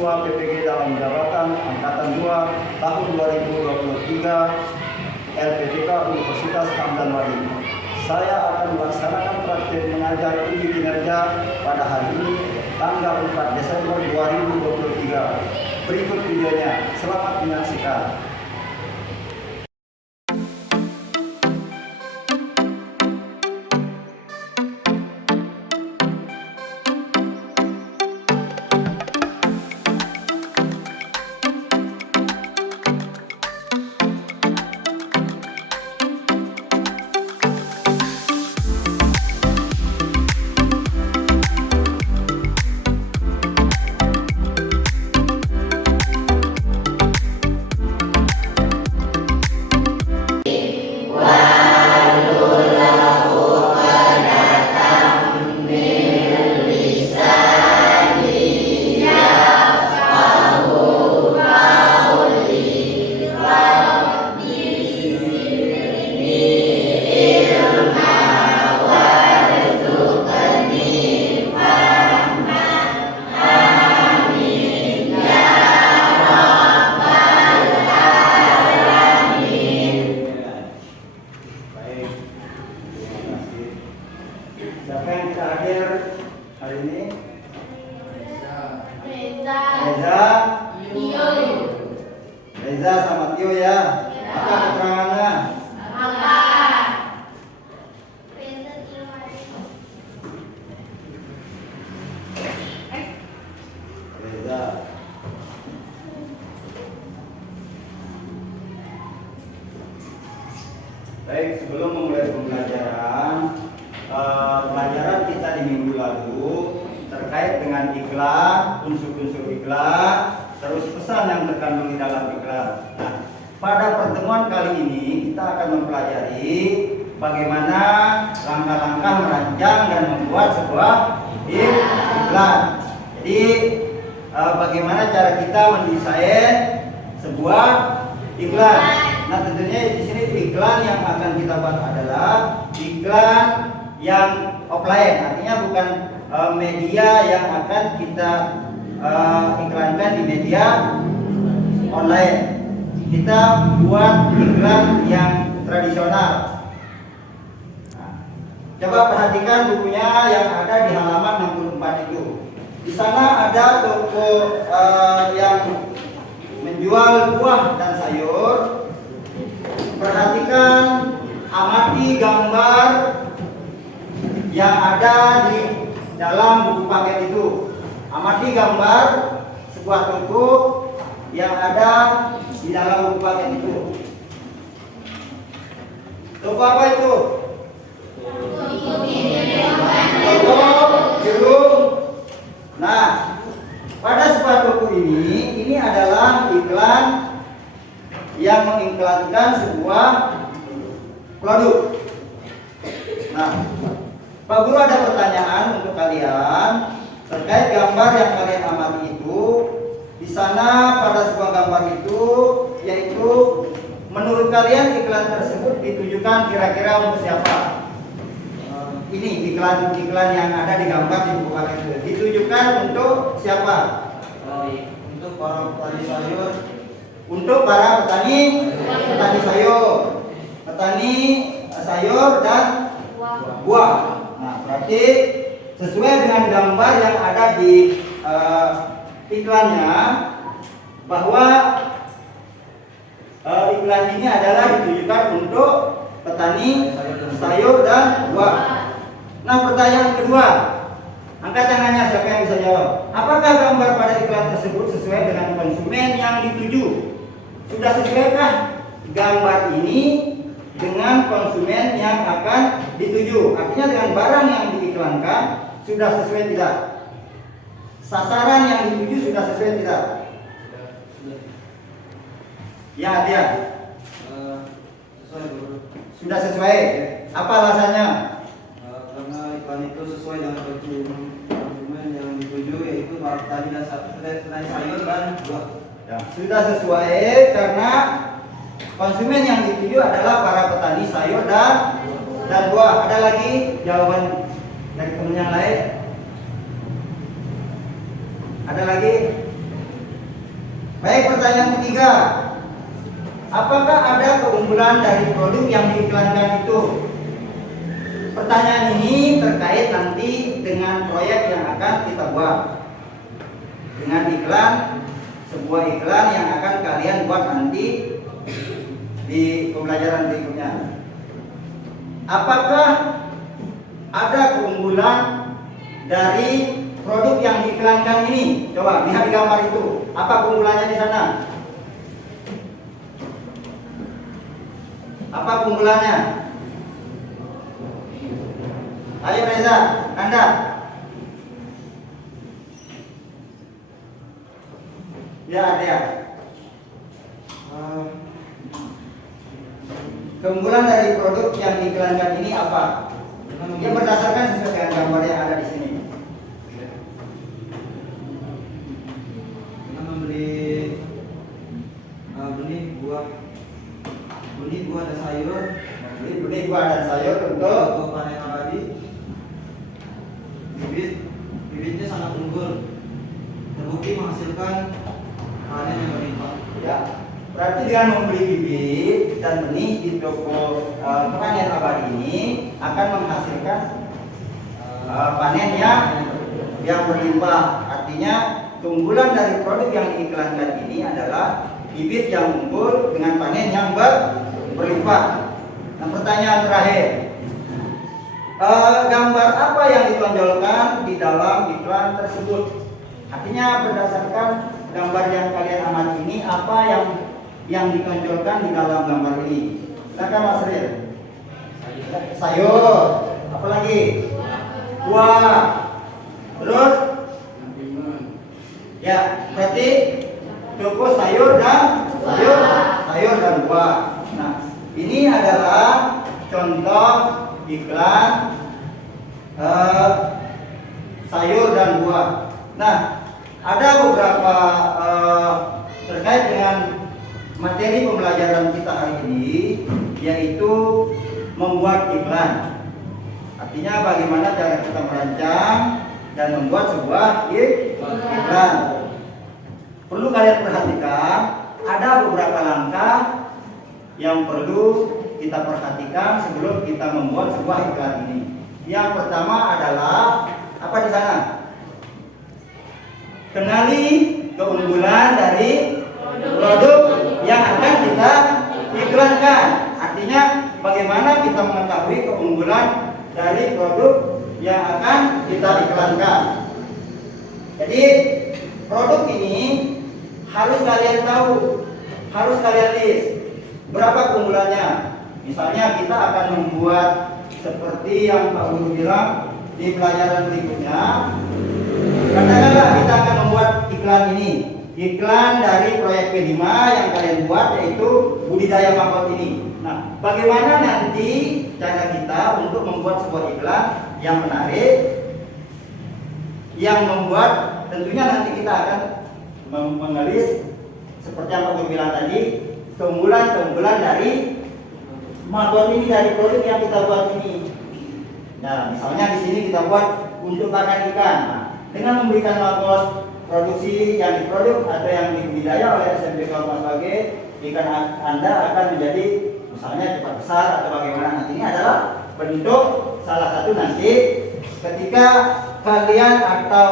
mahasiswa PPG dalam jabatan Angkatan 2 tahun 2023 LPTK Universitas Hamdan Wali. Saya akan melaksanakan praktik mengajar uji kinerja pada hari ini tanggal 4 Desember 2023. Berikut videonya, selamat menyaksikan. Siapa yang kita hadir hari ini? Reza sama Tio ya. Apa keterangannya? Reza. Baik, sebelum memulai pembelajaran, pelajaran kita di minggu lalu terkait dengan iklan, unsur-unsur iklan, terus pesan yang terkandung di dalam iklan. Nah, pada pertemuan kali ini kita akan mempelajari bagaimana langkah-langkah merancang dan membuat sebuah iklan. Jadi bagaimana cara kita mendesain sebuah iklan. Nah, tentunya di sini iklan yang akan kita buat adalah iklan yang offline, artinya bukan media yang akan kita iklankan di media online. Kita buat iklan yang tradisional. Nah, coba perhatikan bukunya yang ada di halaman 64 itu. Di sana ada toko yang menjual buah dan sayur. Perhatikan, amati gambar yang ada di dalam buku paket itu. Amati gambar sebuah toko yang ada di dalam buku paket itu. Toko apa itu? Toko jeruk. Nah, pada sebuah toko ini adalah iklan yang mengiklankan sebuah produk. Nah, Pak Guru ada pertanyaan untuk kalian terkait gambar yang kalian amati itu. Di sana pada sebuah gambar itu, yaitu menurut kalian iklan tersebut ditujukan kira-kira untuk siapa? Ini iklan yang ada di gambar di buku paket itu ditujukan untuk siapa? Untuk para petani sayur. Untuk para petani sayur dan buah. Nah, berarti sesuai dengan gambar yang ada di iklannya, bahwa iklan ini adalah ditujukan untuk petani sayur dan buah. Nah, pertanyaan kedua, angkat tangannya siapa yang bisa jawab. Apakah gambar pada iklan tersebut sesuai dengan konsumen yang dituju? Sudah sesuaikah gambar ini dengan konsumen yang akan dituju? Artinya dengan barang yang diiklankan sudah sesuai tidak? Sasaran yang dituju sudah sesuai tidak? Ya, dia sudah sesuai. Apa alasannya? Karena iklan itu sesuai dengan konsumen yang dituju, yaitu para petani sayur dan buah. Ya, sudah sesuai karena konsumen yang dituju adalah para petani sayur dan buah. Ada lagi jawaban dari teman yang lain? Ada lagi? Baik, pertanyaan ketiga. Apakah ada keunggulan dari produk yang diiklankan itu? Pertanyaan ini terkait nanti dengan proyek yang akan kita buat. Dengan iklan, sebuah iklan yang akan kalian buat nanti di pembelajaran berikutnya. Apakah ada keunggulan dari produk yang diiklankan ini? Coba lihat di gambar itu. Apa keunggulannya di sana? Apa keunggulannya? Ayo Reza, Anda. Ya, ada. Keunggulan dari produk yang diiklankan ini apa? Dia berdasarkan sesuai dengan gambar yang ada di sini. Kita membeli benih buah dan sayur, Benih buah dan sayur untuk panen abadi. Bibitnya sangat unggul, terbukti menghasilkan panen yang berlimpah. ya. Berarti dengan membeli bibit dan benih di toko panen abadi ini akan menghasilkan panen yang berlimpah. Artinya keunggulan dari produk yang diiklankan ini adalah bibit yang unggul dengan panen yang berlimpah. Nah, pertanyaan terakhir, gambar apa yang ditonjolkan di dalam iklan tersebut? Artinya berdasarkan gambar yang kalian amati ini, apa yang ditonjolkan di dalam gambar ini? Silakan Mas Ril. Sayur, apa lagi? Buah. Terus? Ya, berarti toko sayur dan buah. Nah, ini adalah contoh iklan sayur dan buah. Nah, ada beberapa terkait dengan materi pembelajaran kita hari ini, yaitu membuat iklan. Artinya bagaimana cara kita merancang dan membuat sebuah iklan. Perlu kalian perhatikan, ada beberapa langkah yang perlu kita perhatikan sebelum kita membuat sebuah iklan ini. Yang pertama adalah apa di sana? Kenali keunggulan dari produk yang akan kita iklankan. Artinya bagaimana kita mengetahui keunggulan dari produk yang akan kita iklankan. Jadi produk ini harus kalian tahu, harus kalian list berapa keunggulannya. Misalnya kita akan membuat seperti yang Pak Guru bilang di pelajaran berikutnya. Katakanlah kita akan membuat iklan ini, iklan dari proyek P5 yang kalian buat, yaitu budidaya mangkok ini. Nah, bagaimana nanti cara kita untuk membuat sebuah iklan yang menarik, yang membuat tentunya nanti kita akan mengelis seperti yang Pak Guru bilang tadi, keunggulan dari mangkok ini, dari produk yang kita buat ini. Nah, misalnya di sini kita buat untuk pakan ikan. Nah, dengan memberikan label produksi yang diproduk atau yang dibudidaya oleh SMB Kabupaten Bage, ikan Anda akan menjadi misalnya cepat besar atau bagaimana. Nanti ini adalah bentuk salah satu nanti ketika kalian atau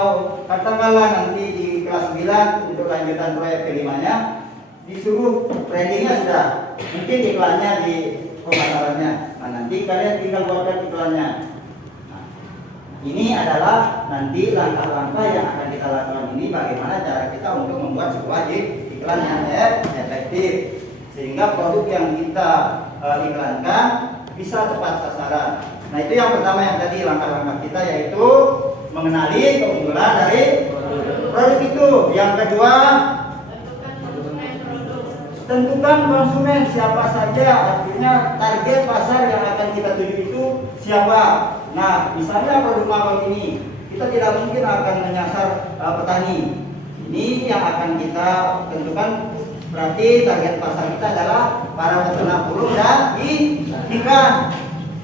katakanlah nanti di kelas 9 untuk lanjutan proyek kelimanya disuruh brandingnya sudah, mungkin iklannya di pemasarannya. Nah, nanti kalian tinggal buatkan iklannya. Ini adalah nanti langkah-langkah yang akan kita lakukan ini, bagaimana cara kita untuk membuat sebuah iklan yang efektif sehingga produk yang kita iklankan bisa tepat sasaran. Nah, itu yang pertama yang tadi langkah-langkah kita, yaitu mengenali keunggulan dari produk itu. Yang kedua, tentukan konsumen siapa saja, artinya target pasar yang akan kita tuju itu siapa. Nah, misalnya produk mangkok ini, kita tidak mungkin akan menyasar petani. Ini yang akan kita tentukan. Berarti target pasar kita adalah para peternak burung dan ikan.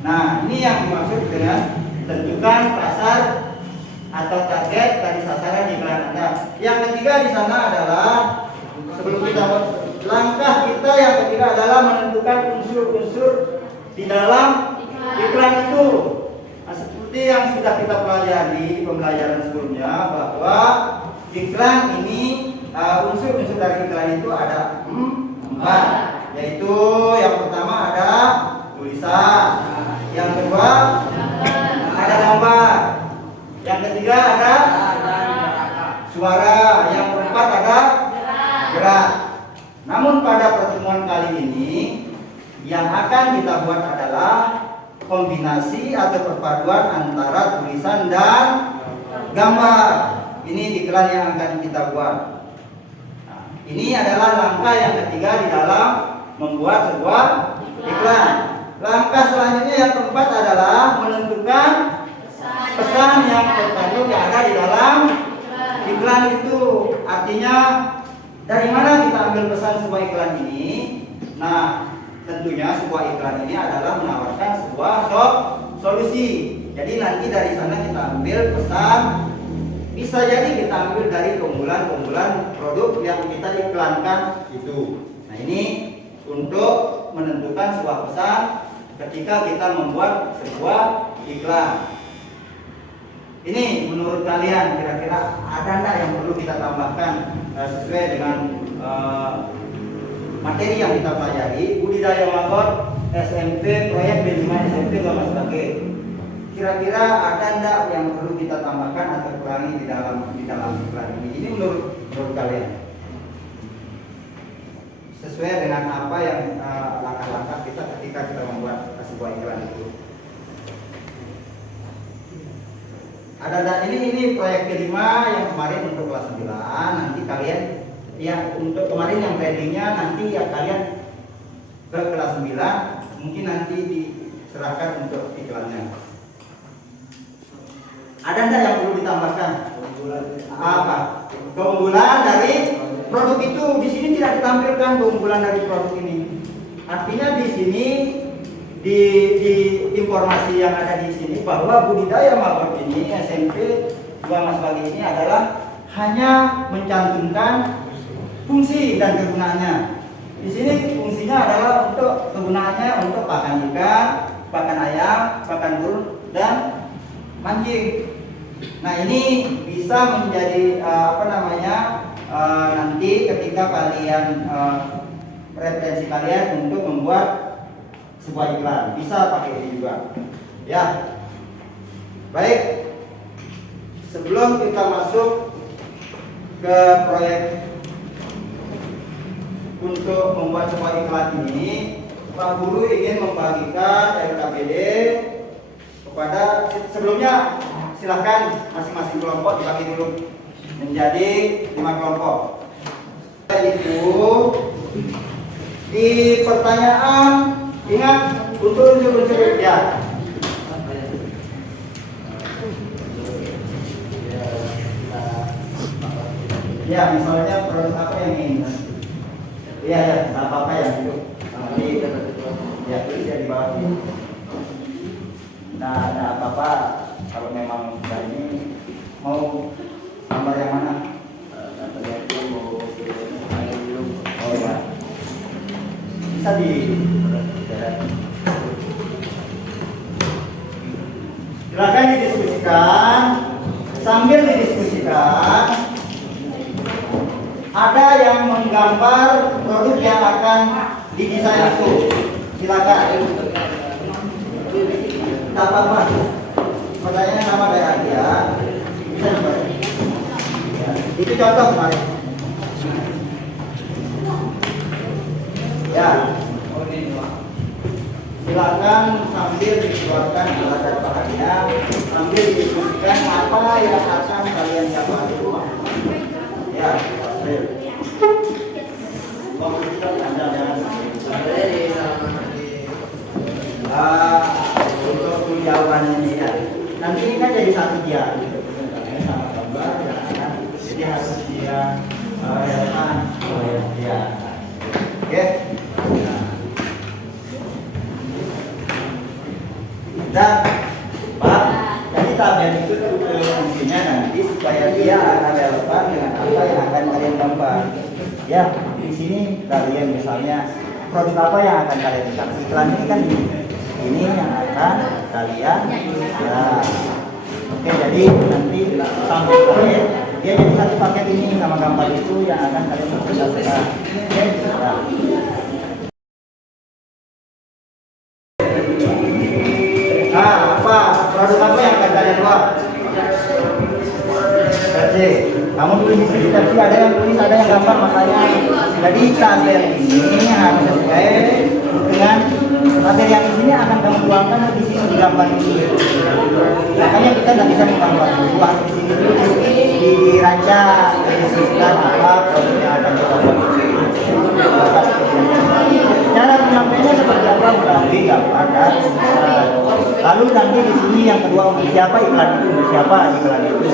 Nah, ini yang dimaksud dengan tentukan pasar atau target dari sasaran iklan Anda. Yang ketiga di sana adalah sebelum kita langkah kita yang ketiga adalah menentukan unsur-unsur di dalam iklan itu. Nah, seperti yang sudah kita pelajari di pembelajaran sebelumnya bahwa iklan ini unsur-unsur dari iklan itu ada 4, yaitu yang pertama ada tulisan, yang kedua ada gambar, yang ketiga ada suara, yang keempat ada gerak. Namun pada pertemuan kali ini yang akan kita buat adalah kombinasi atau perpaduan antara tulisan dan gambar. Ini iklan yang akan kita buat. Nah, ini adalah langkah yang ketiga di dalam membuat sebuah iklan. Langkah selanjutnya yang keempat adalah menentukan pesan yang terkandung yang ada di dalam iklan itu. Artinya dari mana kita ambil pesan sebuah iklan ini? Nah, tentunya sebuah iklan ini adalah menawarkan sebuah solusi. Jadi nanti dari sana kita ambil pesan. Bisa jadi kita ambil dari keunggulan-keunggulan produk yang kita iklankan itu. Nah, ini untuk menentukan sebuah pesan ketika kita membuat sebuah iklan. Ini menurut kalian kira-kira ada enggak yang perlu kita tambahkan sesuai dengan materi yang kita pelajari? Budidaya maggot SMP, proyek B5 SMP Mas Bage. Kira-kira ada enggak yang perlu kita tambahkan atau kurangi di dalam iklan ini? Ini menurut kalian sesuai dengan apa yang langkah-langkah kita ketika kita membuat sebuah iklan itu. Ada ini proyek ke-5 yang kemarin untuk kelas 9. Nanti kalian ya untuk kemarin yang pendingnya nanti ya kalian ke kelas 9 mungkin nanti diserahkan untuk iklannya. Ada enggak yang perlu ditambahkan? Apa? Keunggulan dari produk itu. Di sini tidak ditampilkan keunggulan dari produk ini. Artinya di sini di informasi yang ada di sini bahwa budidaya maggot ini SMP 2 Mas Bage ini adalah hanya mencantumkan fungsi dan kegunaannya. Di sini fungsinya adalah untuk kegunaannya untuk pakan ikan, pakan ayam, pakan burung dan mancing. Nah, ini bisa menjadi nanti ketika kalian referensi kalian untuk membuat sebuah iklan bisa pakai ini juga ya. Baik, sebelum kita masuk ke proyek untuk membuat sebuah iklan ini, Pak Guru ingin membagikan LKPD kepada sebelumnya. Silahkan masing-masing kelompok dibagi dulu menjadi 5 kelompok. Itu di pertanyaan ingat untuk unsur-unsur ya. Ya, misalnya produk apa yang ingin? Iya ya, apa yang itu. Ya, tulis ya di bawah ini. Nah, ada apa-apa kalau memang sudah ini mau gambar yang mana? Oh ya, bisa di silakan didiskusikan. Sambil didiskusikan, ada yang menggambar produk yang akan didesain itu. Silakan. Tak apa-apa. Pertanyaannya sama kayak dia. Bisa dibaca. Ya, itu contoh kemarin. Ya. Silakan sambil dikeluarkan alat dan bahannya, sambil didiskusikan apa yang akan kalian gambar itu. Ya, untuk jawabannya ini ya. Nanti ini kan jadi satu dia, sama gambar, ya, jadi harus dia relevan oleh dia. Oke. Dan Pak, jadi tabel itu fungsinya nanti supaya dia akan relevan dengan apa yang akan kalian gambar. Ya. sini kalian misalnya produk apa yang akan kalian ikat. Iklan ini kan ini yang akan kalian ya. Oke, jadi nanti sampai akhir dia jadi satu paket ini sama gambar itu yang akan kalian presentasikan. Oke, nah. Nah, apa produk apa yang akan kalian buat? Versi, kamu tulis di sini versi, ada yang tulis, ada yang gambar, makanya jadi tabel ini harus sesuai dengan materi yang di sini akan kamu tuangkan di sini di gambar ini. Makanya kita tidak bisa menggambar buah di sini dulu dirancang, dideskripsikan apa produk yang akan kita buat. Cara penyampaiannya seperti apa melalui gambar dan lalu nanti di sini yang kedua untuk siapa iklan itu, untuk siapa iklan itu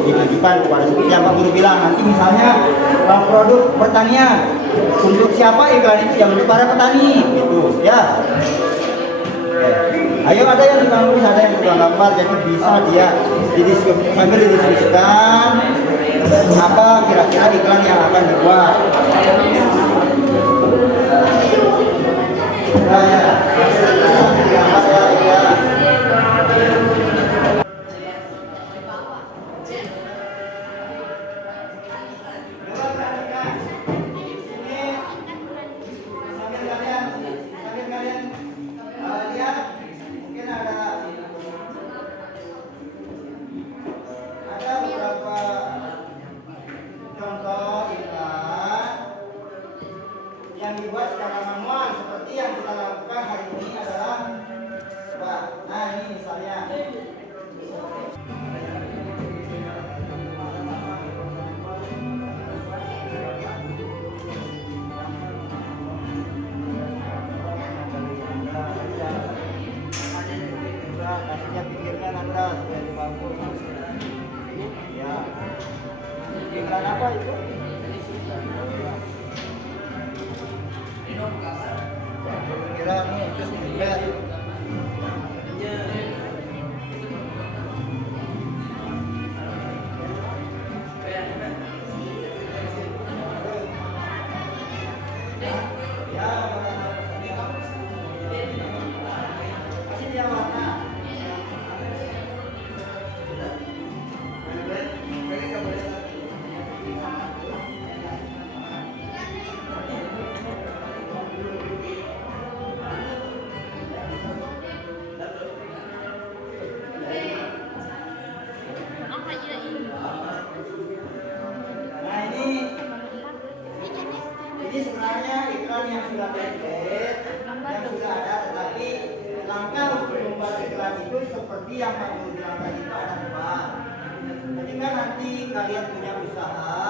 ditujukan kepada seperti yang Pak Guru bilang nanti misalnya produk pertanian untuk siapa iklan itu yang untuk para petani gitu ya. Ayo ada yang tukang tulis, ada yang tukang gambar, jadi bisa dia sambil didiskusikan apa kira-kira iklan yang akan dibuat. Nah, ya. Yang dibuat secara manual seperti yang kita lakukan hari ini adalah nah ini misalnya kasihnya pinggirnya nanda supaya bagus ya. Iklan apa itu? Kira nih terus dilihat. Ini sebenarnya iklan yang sudah template, yang sudah ada, tetapi langkah untuk membuat iklan itu seperti yang Pak Guru bilang tadi itu ada dua. Ketika nanti kalian punya usaha,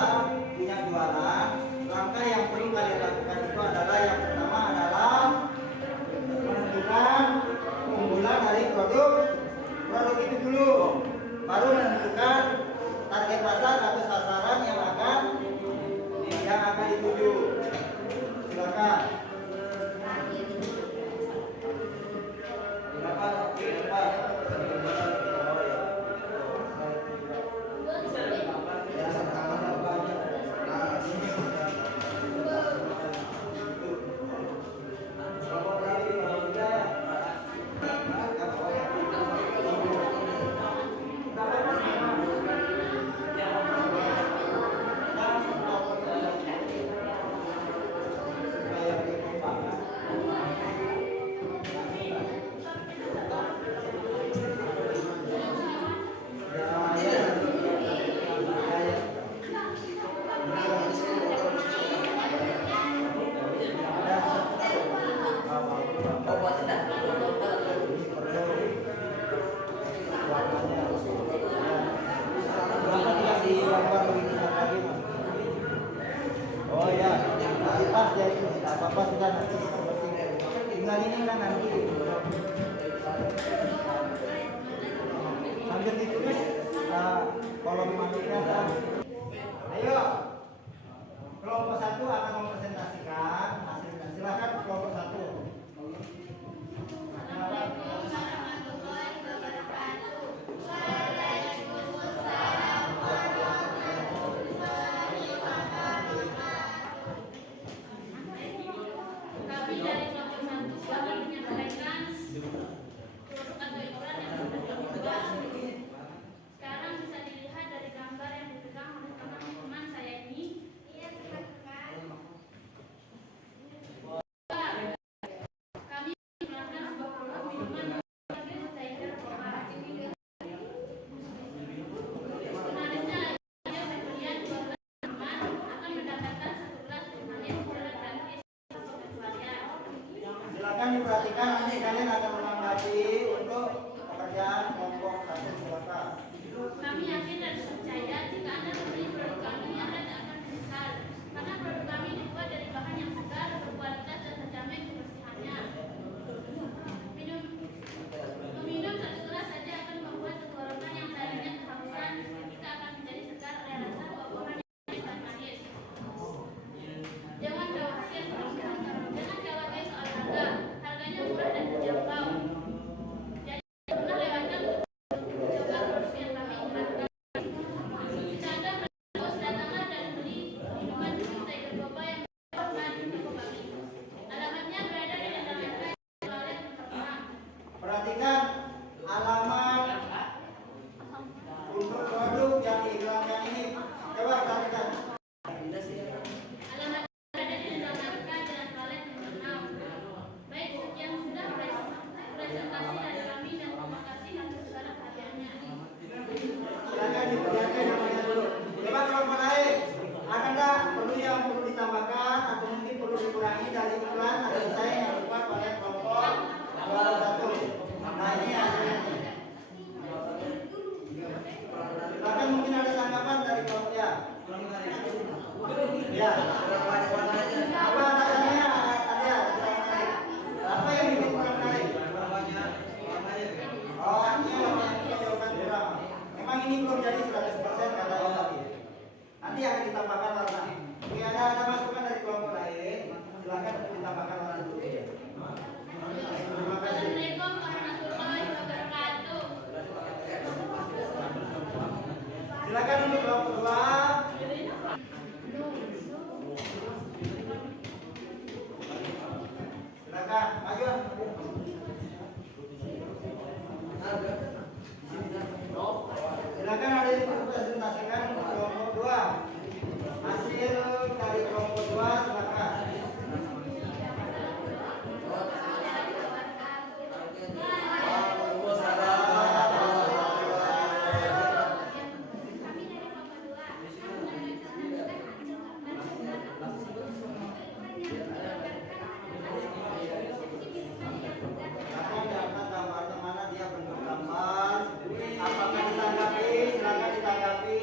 punya jualan, langkah yang perlu kalian lakukan itu adalah yang pertama adalah menentukan keunggulan dari produk itu dulu, baru menentukan target pasar atau sasaran yang akan dituju. Silakan. alamat untuk produk yang diiklankan ini. Coba perhatikan. Alamat berada di dalam marka Jalan Toilet nomor 6. Baik, sekian sudah presentasi dari kami dan terima kasih atas segala perhatiannya. Silakan diperlihatkan yang lainnya dulu. Coba kelompok lain, ada nggak yang perlu ditambahkan atau mungkin perlu dikurangi dari iklan atau desain yang dibuat oleh kelompok 21? Nah ini hasilnya. Silakan mungkin ada tanggapan dari kelompok ya. Ya. Apa tanya? Ada. Apa yang bikin kurang menarik? Oh, ini warnanya jawaban kurang. Memang ini belum jadi 100% kata yang tadi. Nanti akan ditambahkan warna. Oke, ada masukan dari kelompok lain. Silakan untuk ditambahkan warna dulu. Terima kasih. Assalamualaikum warahmatullahi wabarakatuh. Silakan untuk kelompok 2. Silakan, maju. Silakan ada yang presentasikan untuk kelompok 2. Hasil dari kelompok 2 silakan. Kami dari kelompok 2 akan menjelaskan hasil Silakan diangkat gambarnya mana dia bentuk gambar. Apakah ditanggapi? Silakan ditanggapi.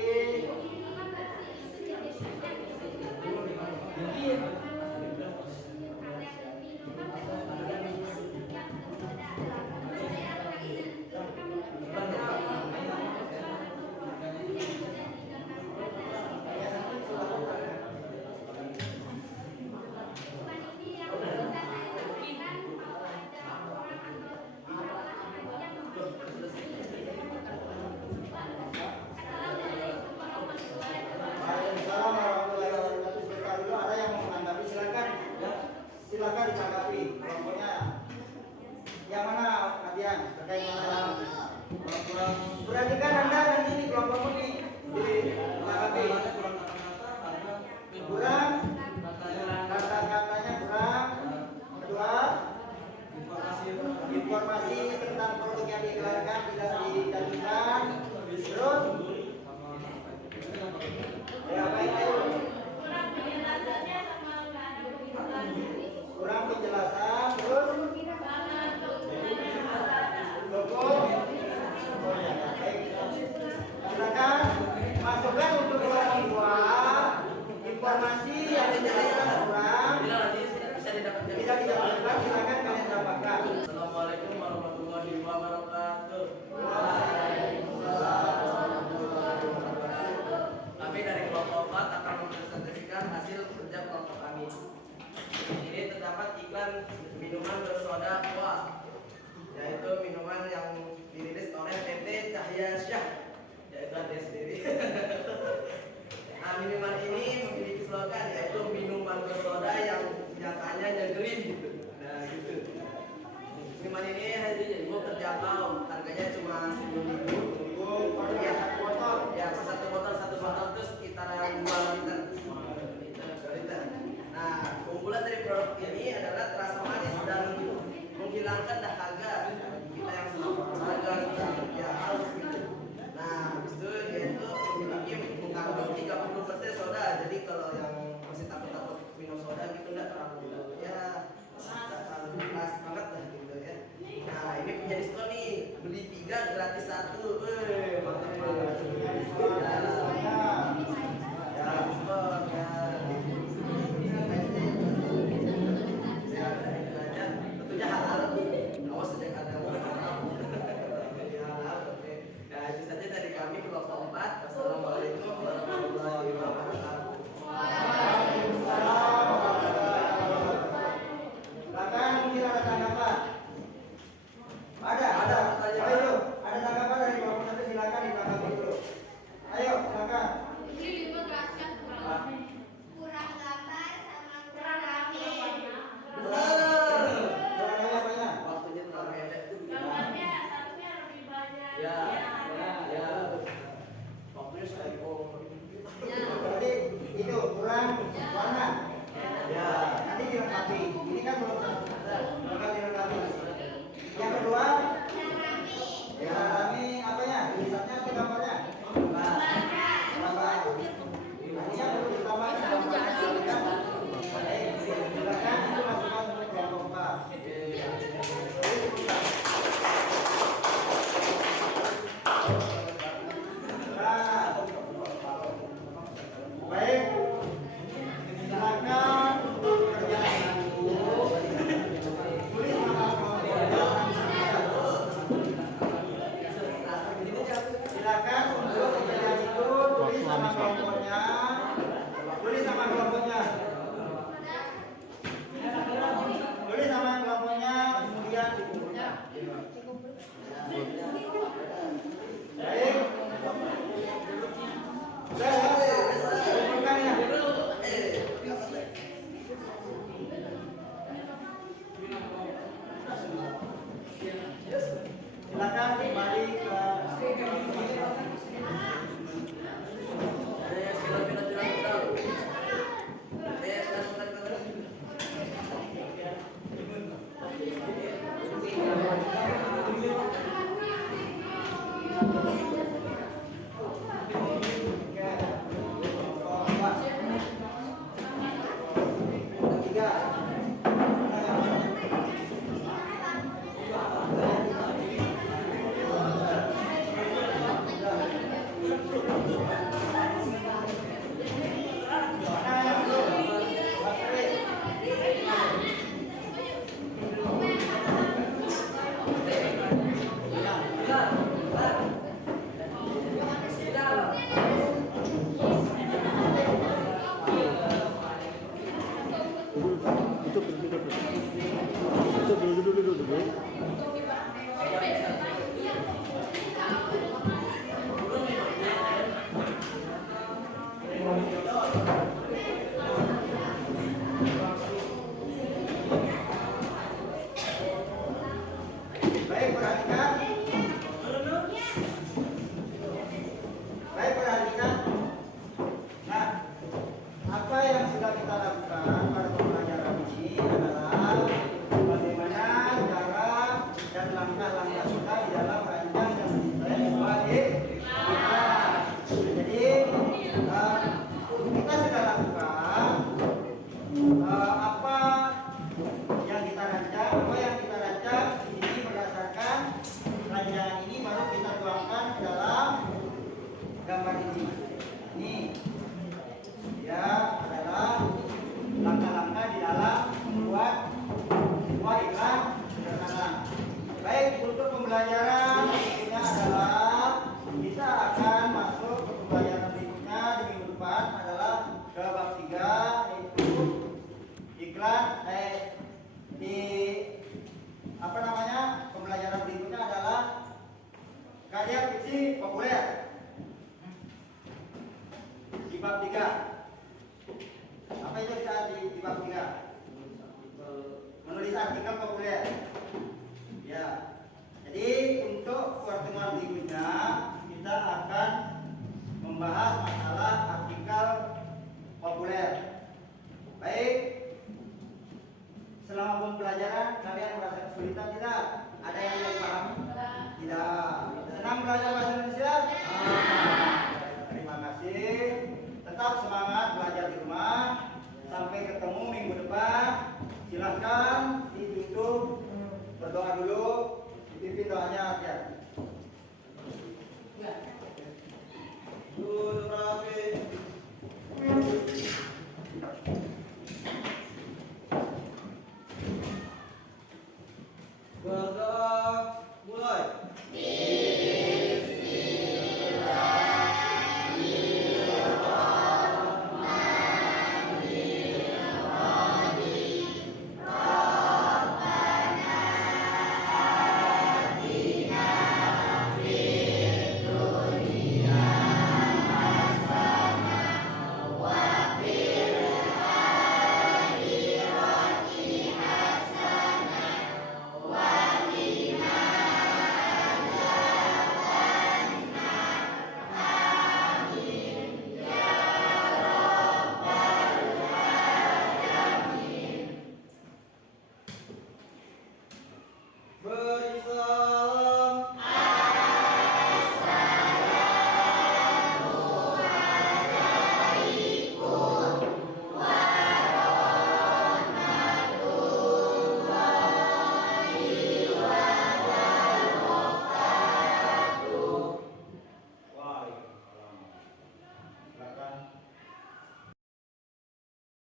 Waalaikumsalam warahmatullahi wabarakatuh. Sebentar dulu ada yang mau menanggapi, silakan. Silakan ditanggapi kelompoknya. Yang mana Adian? Terkait mana? Perhatikan Anda dan ini kelompok ini ditanggapi. Kurang, kata-katanya kurang. Kedua, informasi tentang produk yang diiklankan tidak dicantumkan. Terus, ya baik ayo. Kurang penjelasan, terus logo. Oh ya, baik. Silakan masukkan untuk kelompok 2 informasi yang dijelaskan kurang tidak didapatkan, silakan kalian tambahkan. Assalamualaikum warahmatullahi wabarakatuh. Kami dari kelompok 4 akan mempresentasikan hasil kerja kelompok kami. Ini terdapat iklan minuman bersoda kuah, yaitu minuman yang dirilis oleh PT Cahya Syah, yaitu ada sendiri. Nah, minuman ini memiliki slogan yaitu minuman bersoda yang nyatanya nyegerin gitu. Nah, gitu. Minuman ini harganya terjangkau, harganya cuma 10.000. Ya, satu botol. Ya, satu botol itu sekitaran 2 liter. 2 liter. Nah, keunggulan dari produk ini adalah terasa manis dan menghilangkan dahaga kita yang dahaga ya haus gitu. Nah, habis itu dia itu memiliki mengandung 30% soda. Jadi kalau yang masih takut-takut minum soda gitu enggak terlalu ya enggak terlalu keras banget lah gitu ya. Nah, ini punya diskon nih, beli 3 gratis 1. Mantap banget. Ya, diskon ya. Tentunya halal. Awas sejak ada. Halal, oke. Nah, itu saja dari kami kelompok 4. Assalamualaikum warahmatullahi wabarakatuh. Waalaikumsalam warahmatullahi wabarakatuh. Silakan mungkin ada tanggapan. Ada. Oh itu, ada tanggapan dari kelompok Ya. Ya. Fokus iPhone. Berarti itu kurang warna. Ya, nanti dilengkapi. Ini kan belum dilengkapi. Yang kedua, ya kami apanya? Tulisannya atau gambarnya? Gambar. Ini yang perlu ditambahkan gambarnya. Baik, silakan itu masukkan untuk kelompok 4. Baik, silakan kerjakan dulu. Tulis nama kelompoknya. Silakan untuk kerjaan itu tulis nama kelompoknya. Tulis nama kelompoknya. Tulis nama kelompoknya, kemudian baik. Kumpulkan ya. Silakan kembali ke baik, perhatikan. Baik, perhatikan. Nah, apa yang sudah kita lakukan pada pembelajaran ini adalah bagaimana cara dan langkah-langkah kita di dalam merancang dan mendesain sebuah iklan. Jadi, kita sudah lakukan apa yang kita rancang, di sini berdasarkan rancangan ini baru kita tuangkan ke dalam gambar ini. Ini ya adalah langkah-langkah di dalam membuat sebuah iklan sederhana. Baik, untuk pembelajaran berikutnya adalah kita akan masuk ke pembelajaran berikutnya di minggu depan adalah ke bab 3, yaitu iklan di apa namanya, pembelajaran berikutnya adalah karya fiksi populer di bab 3. Apa itu bisa di bab 3? Menulis artikel populer. Ya. Jadi